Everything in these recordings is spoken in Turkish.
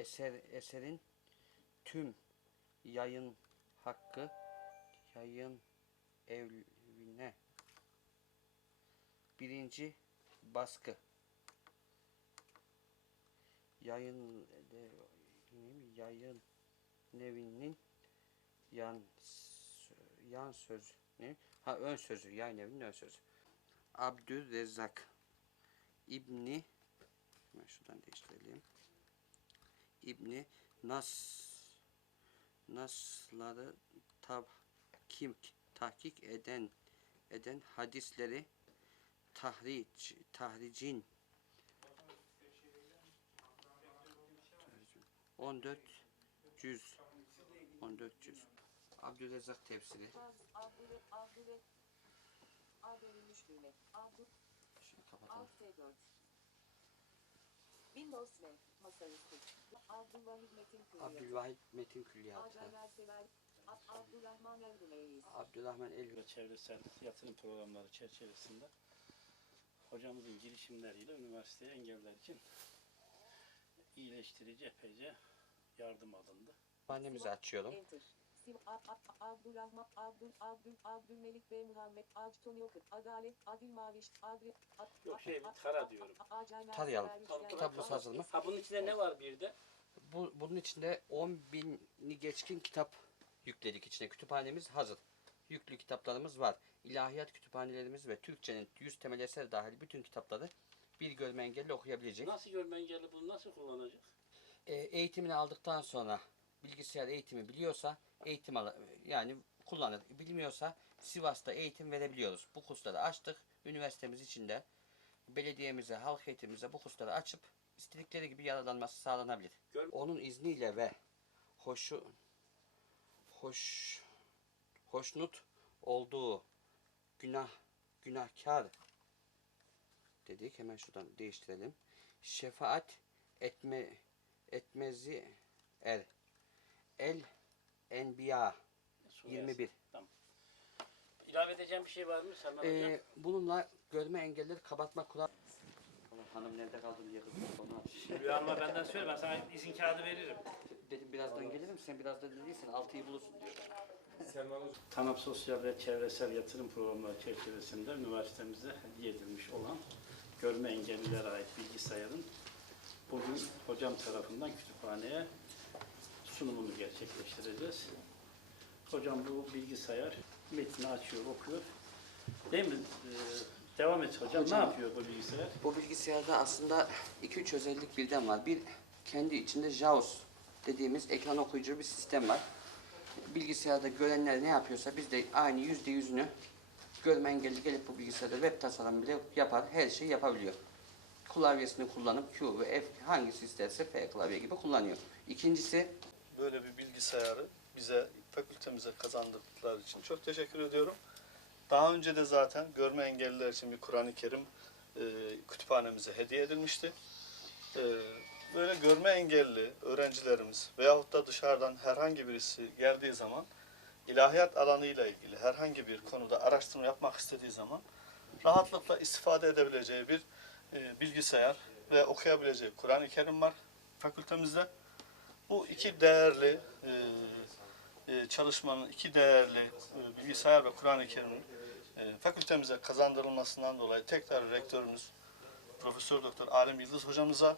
eser eserin tüm yayın hakkı yayın evine birinci baskı yayın yayın evinin yan yan söz ne? Ha ön sözü yayın evinin ön sözü. Abdülrezzak İbni hemen şuradan değiştirelim. İbni Nas Nasları tahkim tahkik eden eden hadisleri tahric tahricin 14 cüz 14 cüz Abdülrezzak tefsiri Şimdi kapatalım. Alt F4. Windows M, masaüstü. Abdülvahid Metin Külliyatı. Abdülvahid Metin Külliyatı Sever. Abdülrahman El ve çevresel yatırım programları çerçevesinde hocamızın girişimleriyle üniversiteye engeller için iyileştirici epeyce yardım alındı. Annemizi açıyorum. Enter. Sim, Ab- Ab- Abdurrahman, Abdül, Abdül, Abdülmelik Bey Muhammed, Yokut, Adalet, Adil Maviş, Adil, Ad- Yok, şey, Ad- tara diyorum. Tarayalım. Kitabımız hazır mı? Ha bunun içinde ne var bir de? Bu, bunun içinde 10 bini geçkin kitap yükledik içine. Kütüphanemiz hazır. Yüklü kitaplarımız var. İlahiyat kütüphanelerimiz ve Türkçenin 100 temel eser dahil bütün kitapları bir görme engelli okuyabilecek. Nasıl görme engelli bunu nasıl kullanacak? E, eğitimini aldıktan sonra bilgisayar eğitimi biliyorsa eğitim al yani kullanır. Bilmiyorsa Sivas'ta eğitim verebiliyoruz. Bu kursları açtık. Üniversitemiz içinde belediyemize, halk eğitimimize bu kursları açıp istedikleri gibi yararlanması sağlanabilir. Onun izniyle ve hoşu hoş hoşnut olduğu günah günahkar dedik. Hemen şuradan değiştirelim. Şefaat etme etmezi er. El Enbiya Sure 21. Tamam. İlave edeceğim bir şey var mı Selman Hocam? Ee, bununla görme engelleri kapatma kural. Hanım nerede kaldın diye kızım onu aç. Hanım'a benden söyle ben sana izin kağıdı veririm. Dedim birazdan gelirim sen birazdan değilsin altıyı bulursun diyor. TANAP Sosyal ve Çevresel Yatırım Programları çerçevesinde üniversitemize hediye edilmiş olan görme engellilere ait bilgisayarın bugün hocam tarafından kütüphaneye sunumunu gerçekleştireceğiz. Hocam bu bilgisayar metni açıyor, okuyor. Değil mi? Ee, devam et hocam. Hocam- Ne yapıyor bu bilgisayar? Bu bilgisayarda aslında 2-3 özellik birden var. Bir, kendi içinde JAWS dediğimiz ekran okuyucu bir sistem var. Bilgisayarda görenler ne yapıyorsa biz de aynı yüzde yüzünü görme engelli gelip bu bilgisayarda web tasarım bile yapar, her şeyi yapabiliyor. Klavyesini kullanıp Q ve F hangisi isterse F klavye gibi kullanıyor. İkincisi böyle bir bilgisayarı bize, fakültemize kazandırdıkları için çok teşekkür ediyorum. Daha önce de zaten görme engelliler için bir Kur'an-ı Kerim e, kütüphanemize hediye edilmişti. E, böyle görme engelli öğrencilerimiz veyahut da dışarıdan herhangi birisi geldiği zaman ilahiyat alanıyla ilgili herhangi bir konuda araştırma yapmak istediği zaman rahatlıkla istifade edebileceği bir e, bilgisayar ve okuyabileceği Kur'an-ı Kerim var fakültemizde. Bu iki değerli e, e, çalışmanın, iki değerli e, bilgisayar ve Kur'an-ı Kerim'in e, fakültemize kazandırılmasından dolayı tekrar rektörümüz Profesör Doktor Alem Yıldız hocamıza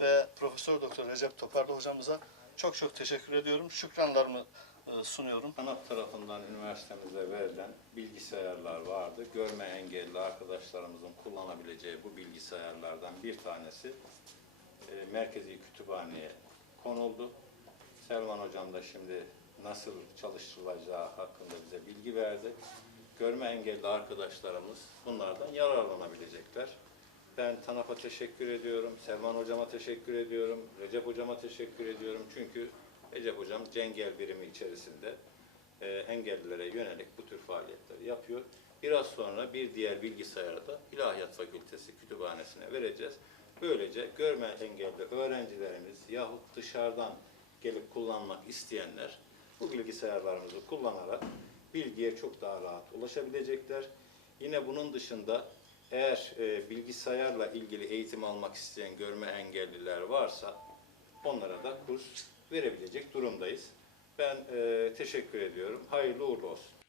ve Profesör Doktor Recep Toparlı hocamıza çok çok teşekkür ediyorum. Şükranlarımı e, sunuyorum. ANAP tarafından üniversitemize verilen bilgisayarlar vardı. Görme engelli arkadaşlarımızın kullanabileceği bu bilgisayarlardan bir tanesi e, merkezi kütüphaneye konuldu. Selman Hocam da şimdi nasıl çalıştırılacağı hakkında bize bilgi verdi. Görme engelli arkadaşlarımız bunlardan yararlanabilecekler. Ben TANAP'a teşekkür ediyorum, Selman Hocama teşekkür ediyorum, Recep Hocama teşekkür ediyorum. Çünkü Recep Hocam Cengel birimi içerisinde e, engellilere yönelik bu tür faaliyetleri yapıyor. Biraz sonra bir diğer bilgisayarı da İlahiyat Fakültesi kütüphanesine vereceğiz. Böylece görme engelli öğrencilerimiz yahut dışarıdan gelip kullanmak isteyenler bu bilgisayarlarımızı kullanarak bilgiye çok daha rahat ulaşabilecekler. Yine bunun dışında eğer e, bilgisayarla ilgili eğitim almak isteyen görme engelliler varsa onlara da kurs verebilecek durumdayız. Ben e, teşekkür ediyorum. Hayırlı uğurlu olsun.